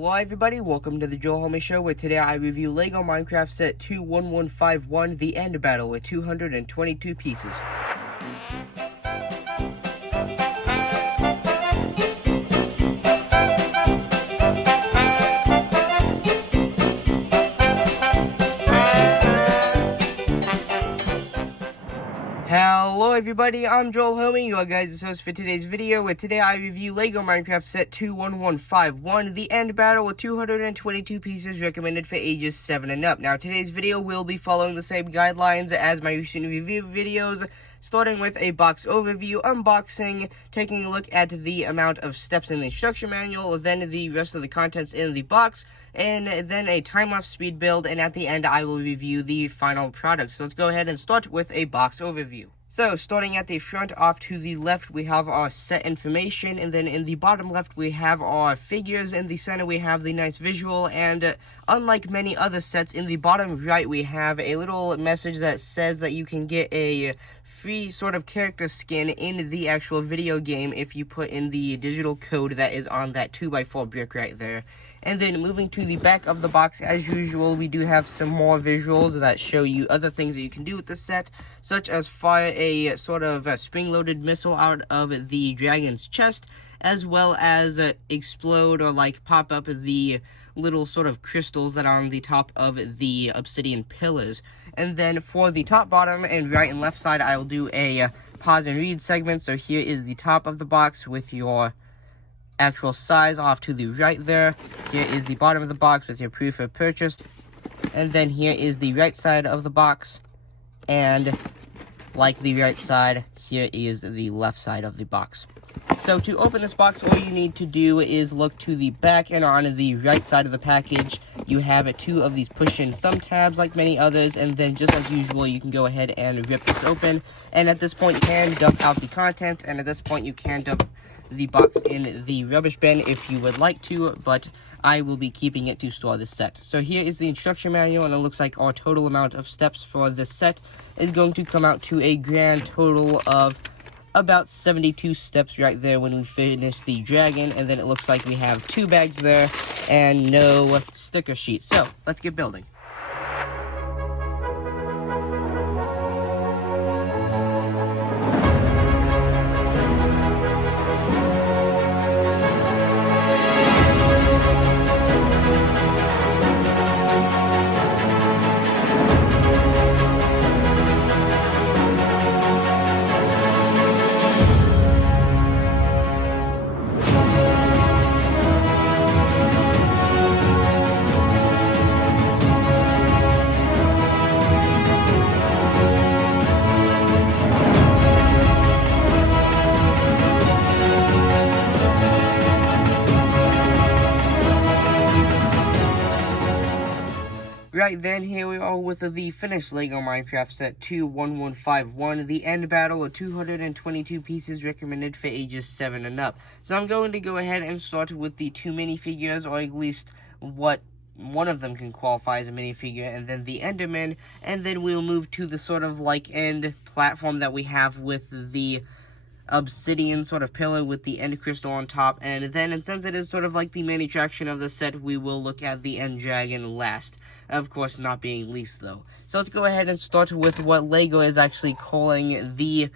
Hello everybody, welcome to the Joel Homie Show, where today I review LEGO Minecraft Set 21151, The End Battle, with 222 pieces. Hello everybody, I'm Joel Homie, your guys' host for today's video, where today I review LEGO Minecraft Set 21151, The End Battle, with 222 pieces, recommended for ages 7 and up. Now today's video will be following the same guidelines as my recent review videos, starting with a box overview, unboxing, taking a look at the amount of steps in the instruction manual, then the rest of the contents in the box, and then a time-lapse speed build, and at the end I will review the final product. So let's go ahead and start with a box overview. So, starting at the front, off to the left, we have our set information, and then in the bottom left, we have our figures. In the center, we have the nice visual, and unlike many other sets, in the bottom right, we have a little message that says that you can get a free sort of character skin in the actual video game if you put in the digital code that is on that 2x4 brick right there. And then moving to the back of the box, as usual, we do have some more visuals that show you other things that you can do with the set, such as fire a sort of spring-loaded missile out of the dragon's chest, as well as explode or like pop up the little sort of crystals that are on the top of the obsidian pillars. And then for the top, bottom, and right and left side, I will do a pause and read segment. So here is the top of the box with your actual size off to the right there. Here is the bottom of the box with your proof of purchase. And then here is the right side of the box. And like the right side, here is the left side of the box. So to open this box, all you need to do is look to the back, and on the right side of the package, you have two of these push-in thumb tabs like many others, and then just as usual, you can go ahead and rip this open. And at this point, you can dump out the contents, and at this point, you can dump the box in the rubbish bin if you would like to, but I will be keeping it to store this set. So here is the instruction manual, and it looks like our total amount of steps for this set is going to come out to a grand total of about 72 steps right there when we finish the dragon. And then it looks like we have 2 bags there and no sticker sheet. So let's get building. Right then, here we are with the finished LEGO Minecraft Set 21151, The End Battle, with 222 pieces, recommended for ages 7 and up. So I'm going to go ahead and start with the 2 minifigures, or at least what one of them can qualify as a minifigure, and then the Enderman, and then we'll move to the sort of like end platform that we have with the obsidian sort of pillar with the end crystal on top. And then, and since it is sort of like the main attraction of the set, we will look at the end dragon last, of course not being least though. So let's go ahead and start with what LEGO is actually calling the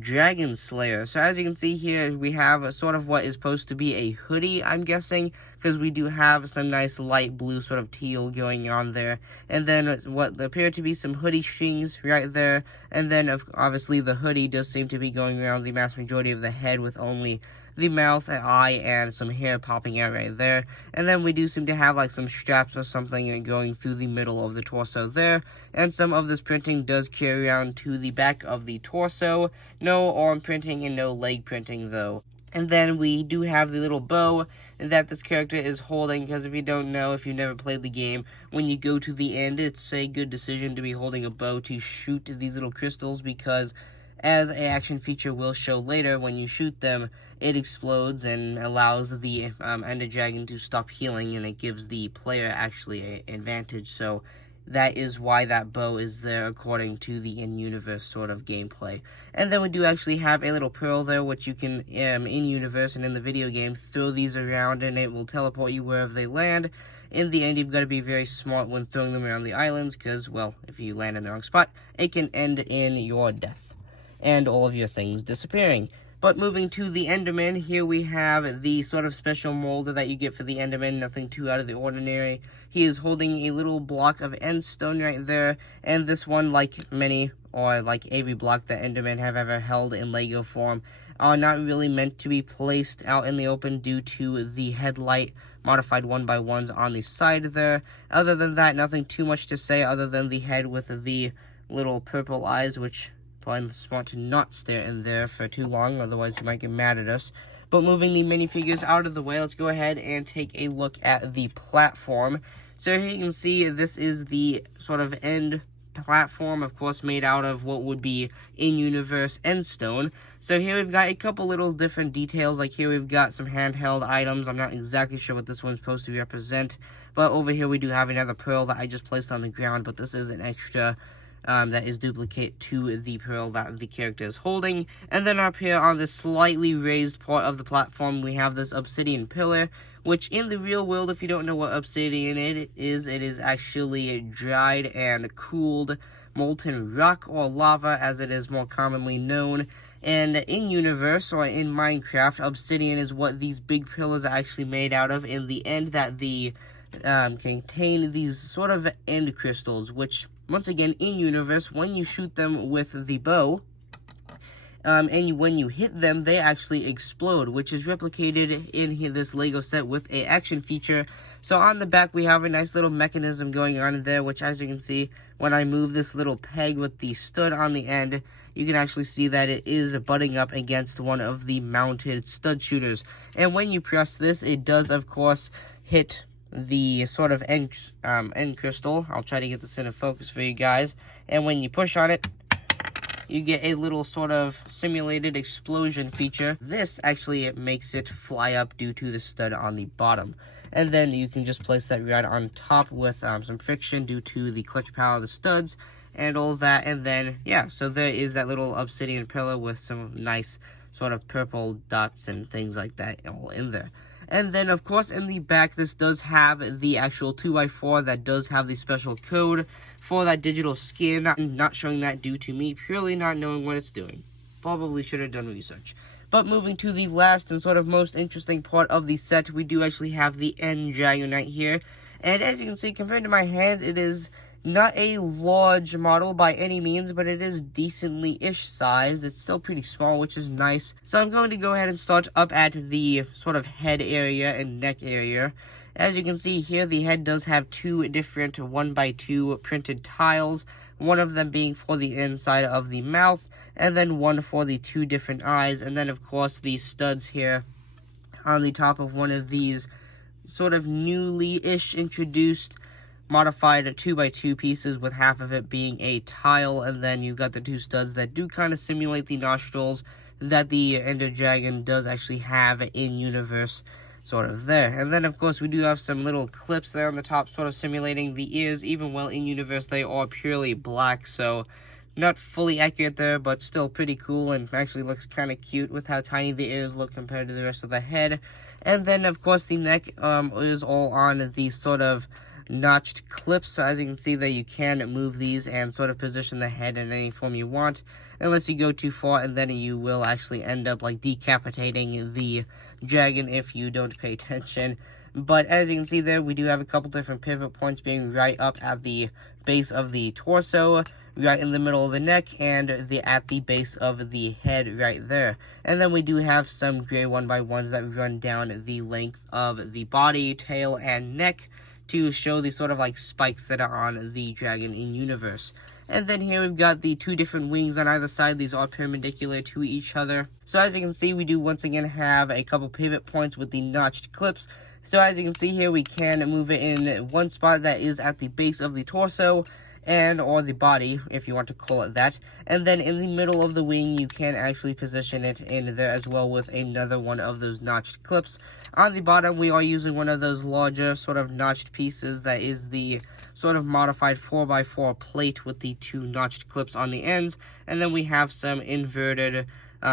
Dragon Slayer. So as you can see here, we have sort of what is supposed to be a hoodie, I'm guessing, because we do have some nice light blue sort of teal going on there, and then what appear to be some hoodie strings right there, and then obviously the hoodie does seem to be going around the vast majority of the head, with only the mouth, an eye, and some hair popping out right there. And then we do seem to have like some straps or something going through the middle of the torso there. And some of this printing does carry around to the back of the torso. No arm printing and no leg printing though. And then we do have the little bow that this character is holding, because if you don't know, if you've never played the game, when you go to the end, it's a good decision to be holding a bow to shoot these little crystals, because as an action feature will show later, when you shoot them, it explodes and allows the Ender Dragon to stop healing, and it gives the player actually an advantage. So that is why that bow is there according to the in-universe sort of gameplay. And then we do actually have a little pearl there, which you can, in-universe and in the video game, throw these around and it will teleport you wherever they land. In the end, you've got to be very smart when throwing them around the islands, because, well, if you land in the wrong spot, it can end in your death and all of your things disappearing. But moving to the Enderman, here we have the sort of special molder that you get for the Enderman, nothing too out of the ordinary. He is holding a little block of end stone right there, and this one, like many, or like every block that Endermen have ever held in Lego form, are not really meant to be placed out in the open due to the headlight modified 1x1s on the side there. Other than that, nothing too much to say other than the head with the little purple eyes, which probably smart to not stare in there for too long, otherwise you might get mad at us. But moving the minifigures out of the way, let's go ahead and take a look at the platform. So here you can see this is the sort of end platform, of course, made out of what would be in-universe end stone. So here we've got a couple little different details, like here we've got some handheld items. I'm not exactly sure what this one's supposed to represent, but over here we do have another pearl that I just placed on the ground, but this is an extra that is duplicate to the pearl that the character is holding. And then up here on the slightly raised part of the platform, we have this obsidian pillar, which in the real world, if you don't know what obsidian it is actually dried and cooled molten rock or lava, as it is more commonly known. And in universe, or in Minecraft, obsidian is what these big pillars are actually made out of in the end, that the contain these sort of end crystals, which, once again, in universe, when you shoot them with the bow, and when you hit them, they actually explode, which is replicated in this Lego set with a action feature. So on the back, we have a nice little mechanism going on there, which, as you can see, when I move this little peg with the stud on the end, you can actually see that it is butting up against one of the mounted stud shooters. And when you press this, it does, of course, hit the sort of end crystal. I'll try to get this into focus for you guys. And when you push on it, you get a little sort of simulated explosion feature. This actually makes it fly up due to the stud on the bottom. And then you can just place that right on top with some friction due to the clutch power of the studs and all that. And then, yeah, so there is that little obsidian pillar with some nice sort of purple dots and things like that all in there. And then, of course, in the back, this does have the actual 2x4 that does have the special code for that digital skin. I'm not showing that due to me purely not knowing what it's doing. Probably should have done research. But moving to the last and sort of most interesting part of the set, we do actually have the NGI Unite here. And as you can see, compared to my hand, it is not a large model by any means, but it is decently-ish sized. It's still pretty small, which is nice. So I'm going to go ahead and start up at the sort of head area and neck area. As you can see here, the head does have two different 1x2 printed tiles, one of them being for the inside of the mouth, and then one for the two different eyes, and then of course the studs here on the top of one of these sort of newly-ish introduced modified 2x2 pieces, with half of it being a tile, and then you've got the two studs that do kind of simulate the nostrils that the Ender Dragon does actually have in universe sort of there. And then of course we do have some little clips there on the top sort of simulating the ears, even while in universe they are purely black, so not fully accurate there, but still pretty cool, and actually looks kind of cute with how tiny the ears look compared to the rest of the head. And then of course the neck is all on the sort of notched clips, so as you can see that you can move these and sort of position the head in any form you want, unless you go too far, and then you will actually end up like decapitating the dragon if you don't pay attention. But as you can see there, we do have a couple different pivot points being right up at the base of the torso, right in the middle of the neck, and at the base of the head right there. And then we do have some gray 1x1s that run down the length of the body, tail, and neck, to show the sort of like spikes that are on the dragon in universe. And then here we've got the two different wings on either side. These are perpendicular to each other. So as you can see, we do once again have a couple pivot points with the notched clips. So as you can see here, we can move it in one spot that is at the base of the torso, and or the body, if you want to call it that. And then in the middle of the wing, you can actually position it in there as well with another one of those notched clips. On the bottom, we are using one of those larger sort of notched pieces that is the sort of modified 4x4 plate with the 2 notched clips on the ends. And then we have some inverted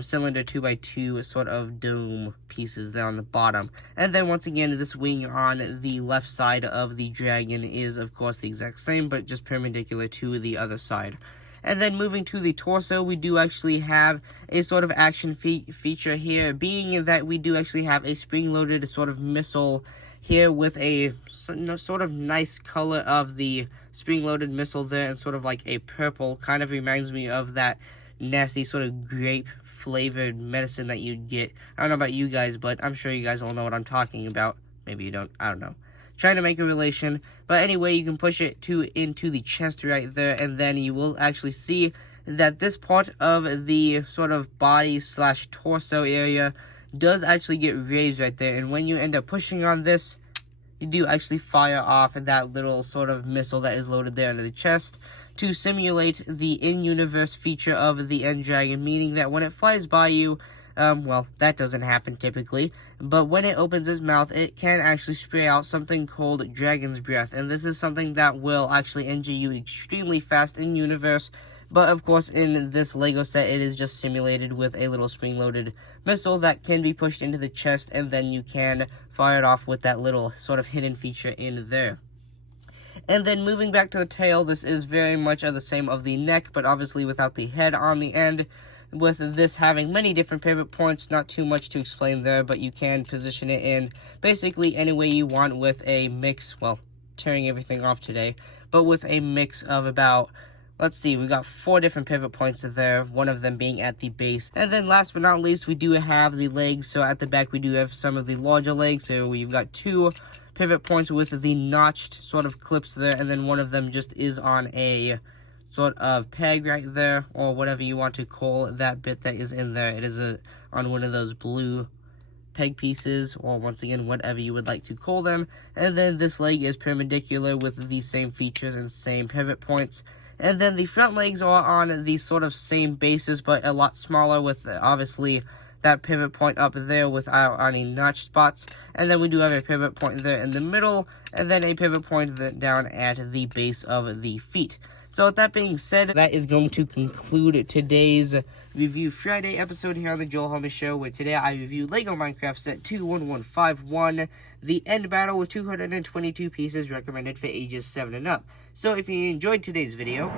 cylinder 2x2 sort of dome pieces there on the bottom. And then once again, this wing on the left side of the dragon is of course the exact same, but just perpendicular to the other side. And then moving to the torso, we do actually have a sort of action feature here, being that we do actually have a spring-loaded sort of missile here with a sort of nice color of the spring-loaded missile there, and sort of like a purple. Kind of reminds me of that nasty sort of grape flavored medicine that you'd get. I don't know about you guys, but I'm sure you guys all know what I'm talking about. Maybe you don't, I don't know. Trying to make a relation, but anyway, you can push it into the chest right there, and then you will actually see that this part of the sort of body slash torso area does actually get raised right there, and when you end up pushing on this, you do actually fire off that little sort of missile that is loaded there into the chest to simulate the in-universe feature of the end dragon, meaning that when it flies by you, well, that doesn't happen typically, but when it opens its mouth, it can actually spray out something called Dragon's Breath, and this is something that will actually injure you extremely fast in universe. But of course, in this Lego set, it is just simulated with a little spring-loaded missile that can be pushed into the chest, and then you can fire it off with that little sort of hidden feature in there. And then moving back to the tail, this is very much the same of the neck, but obviously without the head on the end, with this having many different pivot points. Not too much to explain there, but you can position it in basically any way you want with a mix, well, tearing everything off today, but with a mix of about, let's see, we got 4 different pivot points there, one of them being at the base. And then last but not least, we do have the legs. So at the back, we do have some of the larger legs. So we've got 2 pivot points with the notched sort of clips there, and then one of them just is on a sort of peg right there, or whatever you want to call that bit that is in there. It is on one of those blue peg pieces, or once again, whatever you would like to call them. And then this leg is perpendicular with the same features and same pivot points. And then the front legs are on the sort of same basis, but a lot smaller, with obviously that pivot point up there without any notch spots. And then we do have a pivot point there in the middle, and then a pivot point down at the base of the feet. So with that being said, that is going to conclude today's Review Friday episode here on the Joel Homie Show, where today I review LEGO Minecraft set 21151, the end battle with 222 pieces, recommended for ages 7 and up. So if you enjoyed today's video,